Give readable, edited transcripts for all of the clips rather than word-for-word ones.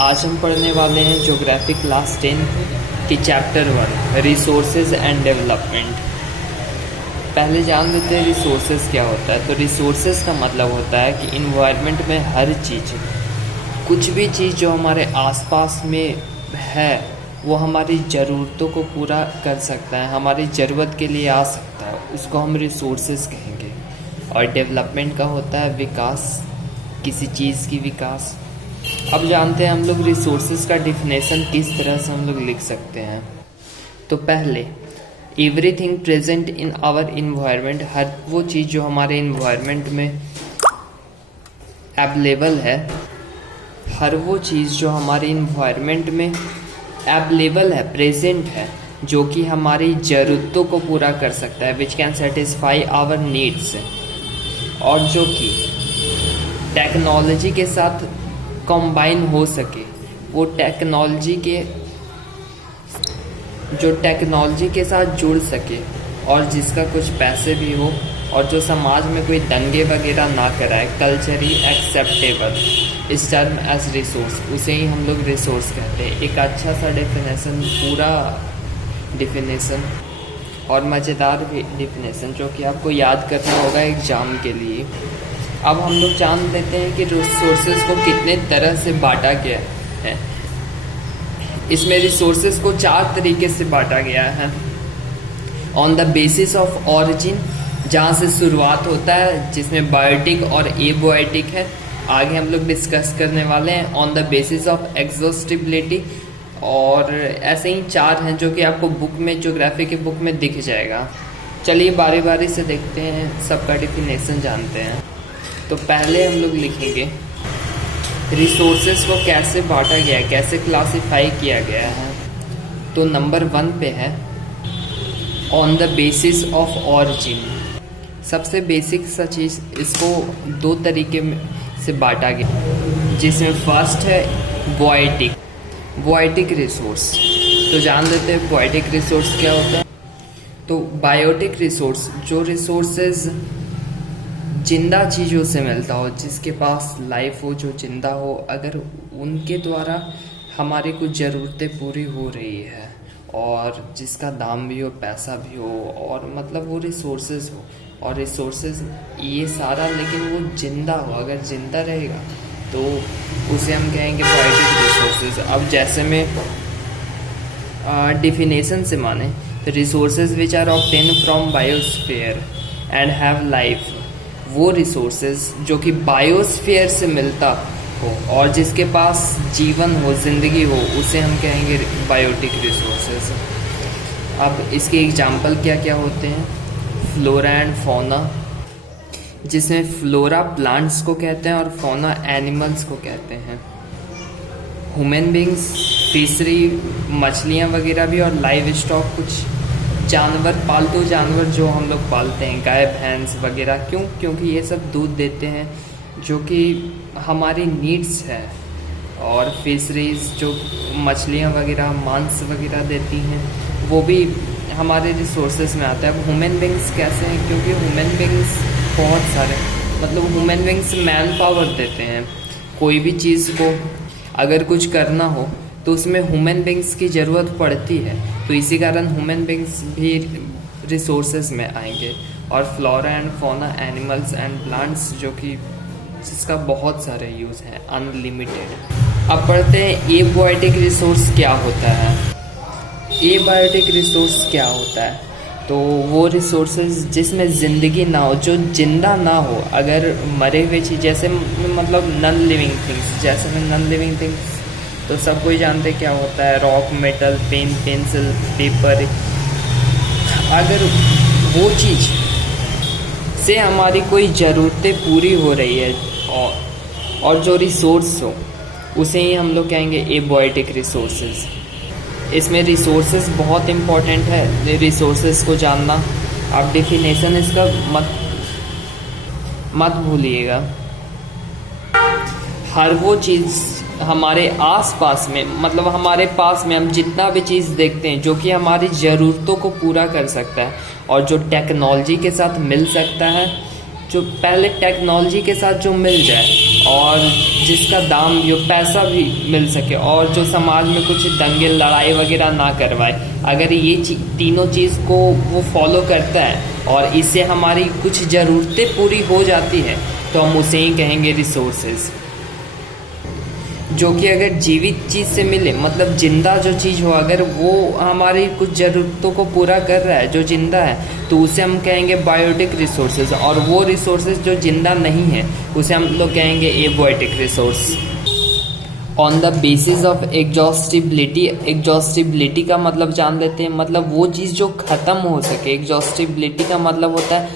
आज हम पढ़ने वाले हैं ज्योग्राफी क्लास 10 की चैप्टर 1 रिसोर्सेज एंड डेवलपमेंट। पहले जान लेते हैं रिसोर्सेज क्या होता है। तो रिसोर्सेज का मतलब होता है कि इन्वायरमेंट में हर चीज़, कुछ भी चीज़ जो हमारे आसपास में है वो हमारी ज़रूरतों को पूरा कर सकता है, हमारी ज़रूरत के लिए आ सकता है, उसको हम रिसोर्सेज कहेंगे। और डेवलपमेंट का होता है विकास, किसी चीज़ की विकास। अब जानते हैं हम लोग रिसोर्सेज का डिफिनेशन किस तरह से हम लोग लिख सकते हैं। तो पहले everything present in our environment, हर वो चीज़ जो हमारे इन्वायरमेंट में अवेलेबल है, हर वो चीज़ जो हमारे इन्वायरमेंट में अवेलेबल है, प्रेजेंट है, जो कि हमारी ज़रूरतों को पूरा कर सकता है, which can satisfy our needs, और जो कि टेक्नोलॉजी के साथ कंबाइन हो सके, वो टेक्नोलॉजी के साथ जुड़ सके, और जिसका कुछ पैसे भी हो, और जो समाज में कोई दंगे वगैरह ना कराए, कल्चरली एक्सेप्टेबल, इस टर्म एज रिसोर्स, उसे ही हम लोग रिसोर्स कहते हैं। एक अच्छा सा डेफिनेशन, पूरा डेफिनेशन और मज़ेदार भी डेफिनेशन, जो कि आपको याद करना होगा एग्ज़ाम के लिए। अब हम लोग जान लेते हैं कि रिसोर्सेज को कितने तरह से बांटा गया है। इसमें रिसोर्सेज को 4 तरीके से बांटा गया है। On the basis of origin, जहाँ से शुरुआत होता है, जिसमें बायोटिक और एबायोटिक है, आगे हम लोग डिस्कस करने वाले हैं। On the basis of exhaustibility, और ऐसे ही 4 हैं जो कि आपको बुक में, ज्योग्राफी के बुक में दिख जाएगा। चलिए बारी बारी से देखते हैं, सबका डिफिनेशन जानते हैं। तो पहले हम लोग लिखेंगे रिसोर्सेज को कैसे बांटा गया है, कैसे क्लासिफाई किया गया है। तो नंबर 1 पे है on the basis of origin. सबसे बेसिक सा चीज़, इसको 2 तरीके से बांटा गया, जिसमें फर्स्ट है बायोटिक रिसोर्स। तो जान लेते हैं बायोटिक रिसोर्स क्या होता है। तो बायोटिक रिसोर्स, जो रिसोर्सेज जिंदा चीज़ों से मिलता हो, जिसके पास लाइफ हो, जो जिंदा हो, अगर उनके द्वारा हमारी कुछ ज़रूरतें पूरी हो रही है, और जिसका दाम भी हो, पैसा भी हो, और मतलब वो रिसोर्सेज हो, और रिसोर्सेज ये सारा, लेकिन वो जिंदा हो, अगर जिंदा रहेगा तो उसे हम कहेंगे बायोटिक रिसोर्सेज। अब जैसे में डिफिनेशन से माने तो resources which are obtain from biosphere and have life, वो रिसोर्सेज जो कि बायोस्फीयर से मिलता हो और जिसके पास जीवन हो, जिंदगी हो, उसे हम कहेंगे बायोटिक रिसोर्सेज। अब इसके एग्जाम्पल क्या क्या होते हैं। फ्लोरा एंड फौना, जिसमें फ्लोरा प्लांट्स को कहते हैं और फौना एनिमल्स को कहते हैं। ह्यूमन बींग्स, फिशरी, मछलियाँ वगैरह भी, और लाइव स्टॉक, कुछ जानवर, पालतू जानवर जो हम लोग पालते हैं, गाय भैंस वगैरह। क्योंकि ये सब दूध देते हैं, जो कि हमारी नीड्स है। और फिशरीज, जो मछलियाँ वगैरह मांस वगैरह देती हैं, वो भी हमारे रिसोर्सेज में आता है। अब ह्यूमन बींग्स कैसे हैं, क्योंकि ह्यूमन बींग्स बहुत सारे, मतलब ह्यूमन बींग्स मैन पावर देते हैं। कोई भी चीज़ को अगर कुछ करना हो तो उसमें ह्यूमन बींग्स की ज़रूरत पड़ती है, तो इसी कारण ह्यूमन बींग्स भी रिसोर्सेज में आएंगे। और flora and fauna, animals and plants, जो कि जिसका बहुत सारे यूज़ हैं, अनलिमिटेड। अब पढ़ते हैं एबायोटिक रिसोर्स क्या होता है। एबायोटिक रिसोर्स क्या होता है, तो वो रिसोर्सेज जिसमें ज़िंदगी ना हो, जो जिंदा ना हो, अगर मरे हुए चीज़, जैसे मतलब नॉन लिविंग थिंग्स, जैसे में नॉन लिविंग थिंग्स तो सब कोई जानते क्या होता है, rock, metal, pen, pencil, paper. अगर वो चीज़ से हमारी कोई ज़रूरतें पूरी हो रही है, और जो रिसोर्स हो, उसे ही हम लोग कहेंगे एबायोटिक रिसोर्सेज। इसमें रिसोर्सेज बहुत इम्पॉर्टेंट है, रिसोर्सेज को जानना। आप डिफिनेशन इसका मत भूलिएगा। हर वो चीज़ हमारे आसपास में, मतलब हमारे पास में हम जितना भी चीज़ देखते हैं जो कि हमारी ज़रूरतों को पूरा कर सकता है, और जो टेक्नोलॉजी के साथ मिल सकता है, जो पहले टेक्नोलॉजी के साथ जो मिल जाए और जिसका दाम जो पैसा भी मिल सके और जो समाज में कुछ दंगे लड़ाई वगैरह ना करवाए। अगर ये तीनों चीज़ को वो फॉलो करता है और इससे हमारी कुछ ज़रूरतें पूरी हो जाती है तो हम उसे ही कहेंगे रिसोर्सेज। जो कि अगर जीवित चीज़ से मिले, मतलब जिंदा जो चीज़ हो, अगर वो हमारी कुछ ज़रूरतों को पूरा कर रहा है, जो जिंदा है, तो उसे हम कहेंगे बायोटिक रिसोर्सेज। और वो रिसोर्सेज जो जिंदा नहीं है उसे हम लोग कहेंगे abiotic resource. On the basis of exhaustibility, exhaustibility का मतलब जान लेते हैं। मतलब वो चीज़ जो ख़त्म हो सके। एग्जॉस्टिबिलिटी का मतलब होता है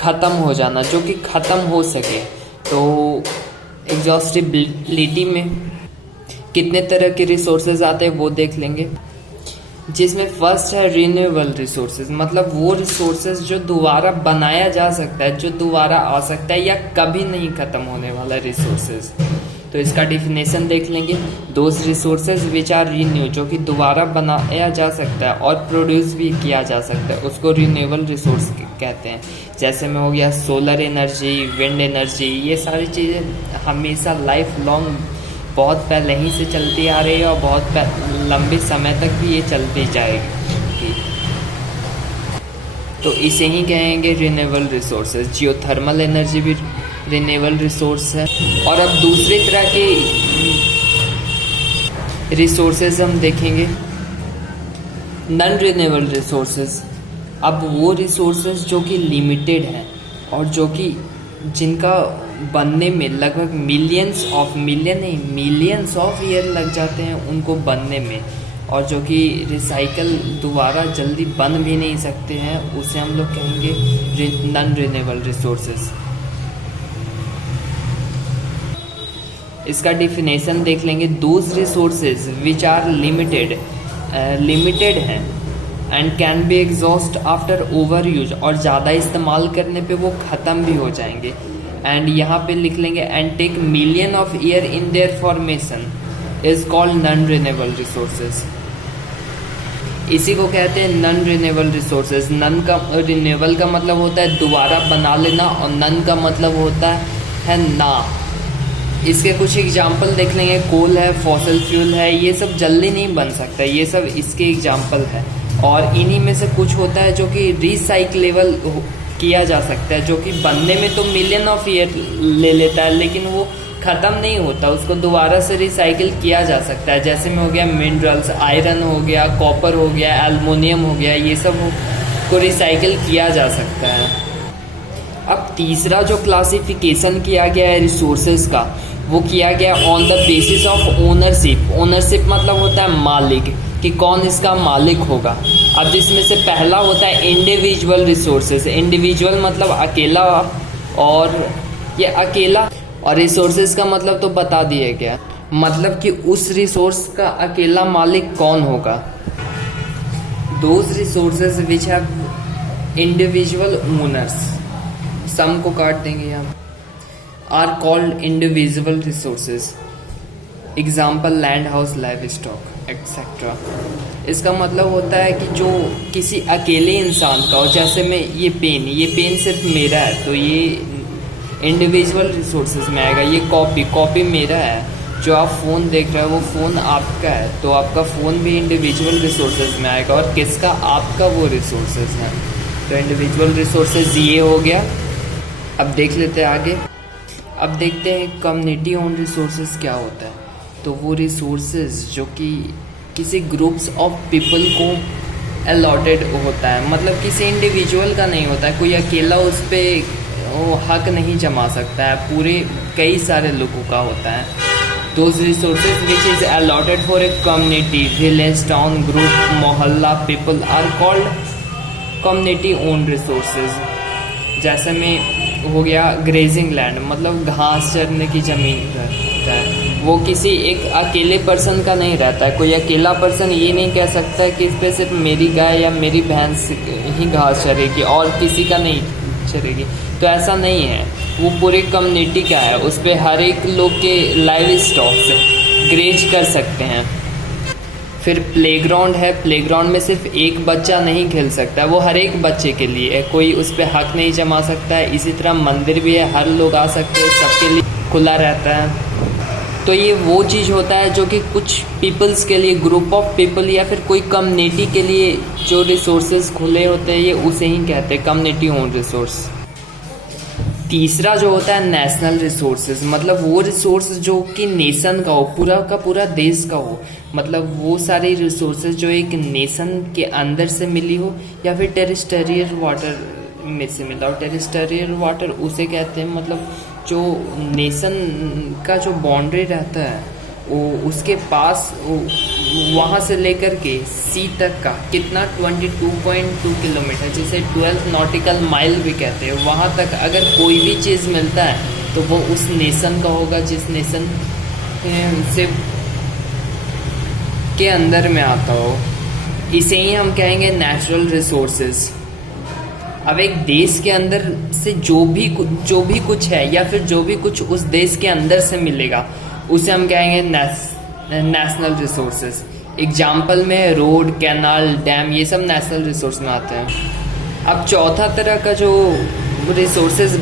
ख़त्म हो जाना, जो कि ख़त्म हो सके। तो एग्जॉस्टिबिलिटी में कितने तरह के रिसोर्सेज आते हैं वो देख लेंगे, जिसमें फर्स्ट है रिन्यूएबल रिसोर्सेज। मतलब वो रिसोर्सेज जो दोबारा बनाया जा सकता है, जो दोबारा आ सकता है या कभी नहीं ख़त्म होने वाला रिसोर्सेज। तो इसका डिफिनेशन देख लेंगे। Those resources which are renew, जो कि दोबारा बनाया जा सकता है और प्रोड्यूस भी किया जा सकता है, उसको रिन्यूएबल रिसोर्स कहते हैं। जैसे में हो गया सोलर एनर्जी, विंड एनर्जी। ये सारी चीज़ें हमेशा लाइफ लॉन्ग बहुत पहले ही से चलती आ रही है और बहुत लंबे समय तक भी ये चलती जाएगी। तो इसे ही कहेंगे रिन्यूएबल रिसोर्सेज। जियोथर्मल एनर्जी भी रिन्यूएबल रिसोर्स है। और अब दूसरी तरह के रिसोर्सेज हम देखेंगे, नॉन रिन्यूएबल रिसोर्सेज। अब वो रिसोर्सेज जो कि लिमिटेड हैं और जो कि जिनका बनने में लगभग मिलियंस ऑफ ईयर लग जाते हैं उनको बनने में, और जो कि रिसाइकल दोबारा जल्दी बन भी नहीं सकते हैं, उसे हम लोग कहेंगे नॉन रिन्यूएबल रिसोर्सेज। इसका डिफिनेशन देख लेंगे। Those resources which are limited हैं and can be exhaust after over use, और ज़्यादा इस्तेमाल करने पे वो ख़त्म भी हो जाएंगे। एंड यहाँ पे लिख लेंगे and take million of year in their formation is called non renewable resources. इसी को कहते हैं नॉन रिन्यूएबल रिसोर्सेज। नॉन का रिन्यूएबल का मतलब होता है दोबारा बना लेना और नॉन का मतलब होता है ना। इसके कुछ एग्जाम्पल देख लेंगे। कोल है, फॉसिल फ्यूल है, ये सब जल्दी नहीं बन सकता, ये सब इसके एग्जाम्पल है। और इन्हीं में से कुछ होता है जो कि रिसाइक्लेबल किया जा सकता है, जो कि बनने में तो मिलियन ऑफ ईयर ले लेता है लेकिन वो ख़त्म नहीं होता, उसको दोबारा से रिसाइकिल किया जा सकता है। जैसे में हो गया मिनरल्स, आयरन हो गया, कॉपर हो गया, एल्युमिनियम हो गया, ये सब को रिसाइकिल किया जा सकता है। अब तीसरा जो क्लासिफिकेशन किया गया है रिसोर्सेज का, वो किया गया on the basis of ownership. Ownership मतलब होता है मालिक, कि कौन इसका मालिक होगा। अब जिसमें से पहला होता है इंडिविजुअल रिसोर्सेज। इंडिविजुअल मतलब अकेला, और ये अकेला, और रिसोर्सेज का मतलब तो बता दिया गया, मतलब कि उस रिसोर्स का अकेला मालिक कौन होगा। Those resources which have individual owners, some को काट देंगे यहाँ, are called individual resources. Example land house, livestock etcetera. इसका मतलब होता है कि जो किसी अकेले इंसान का हो, जैसे में ये पेन सिर्फ मेरा है तो ये इंडिविजुअल रिसोर्सेज में आएगा। ये कॉपी मेरा है। जो आप फ़ोन देख रहे हो वो फ़ोन आपका है तो आपका फ़ोन भी इंडिविजुअल रिसोर्सेज में आएगा। और किसका? आपका वो रिसोर्सेज है। तो इंडिविजुअल रिसोर्सेज ये हो गया। अब देख लेते हैं आगे। अब देखते हैं कम्युनिटी ओन रिसोर्सेज क्या होता है। तो वो रिसोर्सेज जो कि किसी ग्रुप्स ऑफ पीपल को अलॉटेड होता है, मतलब किसी इंडिविजुअल का नहीं होता है। कोई अकेला उस पर हक नहीं जमा सकता है, पूरे कई सारे लोगों का होता है। Those resources which is allotted for a community, village, town, group, मोहल्ला, people are called community own resources. जैसे में हो गया ग्रेजिंग लैंड, मतलब घास चरने की ज़मीन रहता है, वो किसी एक अकेले पर्सन का नहीं रहता है। कोई अकेला पर्सन ये नहीं कह सकता कि इस पर सिर्फ मेरी गाय या मेरी भैंस ही घास चरेगी और किसी का नहीं चरेगी, तो ऐसा नहीं है। वो पूरी कम्युनिटी का है, उस पर हर एक लोग के लाइव स्टॉक्स ग्रेज कर सकते हैं। फिर प्लेग्राउंड है। प्लेग्राउंड में सिर्फ एक बच्चा नहीं खेल सकता, वो हर एक बच्चे के लिए है, कोई उस पर हक नहीं जमा सकता है। इसी तरह मंदिर भी है, हर लोग आ सकते हैं, सबके लिए खुला रहता है। तो ये वो चीज़ होता है जो कि कुछ पीपल्स के लिए, ग्रुप ऑफ पीपल या फिर कोई कम्युनिटी के लिए जो रिसोर्सेज खुले होते हैं, ये उसे ही कहते हैं कम्युनिटी ओन रिसोर्स। तीसरा जो होता है नेशनल रिसोर्सेज, मतलब वो रिसोर्स जो कि नेशन का हो, पूरा का पूरा देश का हो। मतलब वो सारी रिसोर्सेज जो एक नेशन के अंदर से मिली हो या फिर टेरिस्टेरियल वाटर में से मिला हो। टेरिस्टेरियल वाटर उसे कहते हैं, मतलब जो नेशन का जो बाउंड्री रहता है वो उसके पास वहाँ से लेकर के सी तक का कितना 22.2 किलोमीटर, जिसे 12 नॉटिकल माइल भी कहते हैं, वहाँ तक अगर कोई भी चीज़ मिलता है तो वो उस नेशन का होगा जिस नेशन से के अंदर में आता हो। इसे ही हम कहेंगे नेचुरल रिसोर्सेज। अब एक देश के अंदर से जो भी कुछ है या फिर जो भी कुछ उस देश के अंदर से मिलेगा उसे हम कहेंगे नेशनल रिसोर्सेज। एग्जाम्पल में रोड, कैनाल, डैम, ये सब नेशनल रिसोर्स में आते हैं। अब चौथा तरह का जो रिसोर्सेज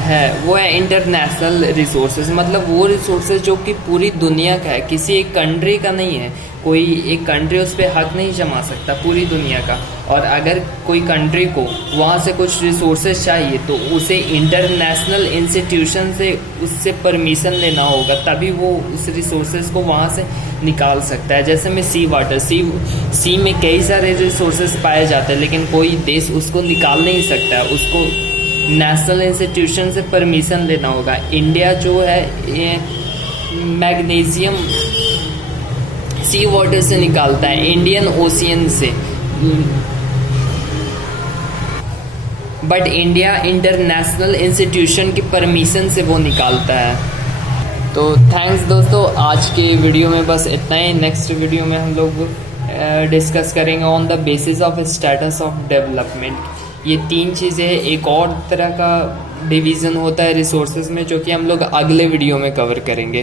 है वो है इंटरनेशनल रिसोर्सेज। मतलब वो रिसोर्सेज जो कि पूरी दुनिया का है, किसी एक कंट्री का नहीं है। कोई एक कंट्री उस पर हक नहीं जमा सकता, पूरी दुनिया का। और अगर कोई कंट्री को वहाँ से कुछ रिसोर्सेज चाहिए तो उसे इंटरनेशनल इंस्टीट्यूशन से उससे परमिशन लेना होगा, तभी वो उस रिसोर्सेज को वहाँ से निकाल सकता है। जैसे में सी वाटर, सी में कई सारे रिसोर्सेज पाए जाते हैं लेकिन कोई देश उसको निकाल नहीं सकता है, उसको नेशनल इंस्टीट्यूशन से परमिशन लेना होगा। इंडिया जो है ये मैग्नीशियम सी वाटर से निकालता है, इंडियन ओशियन से, बट इंडिया इंटरनेशनल इंस्टीट्यूशन की परमिशन से वो निकालता है। तो थैंक्स दोस्तों, आज के वीडियो में बस इतना ही। नेक्स्ट वीडियो में हम लोग डिस्कस करेंगे on the basis of status of development. ये 3 चीज़ें, एक और तरह का डिवीज़न होता है रिसोर्सेज में जो कि हम लोग अगले वीडियो में कवर करेंगे।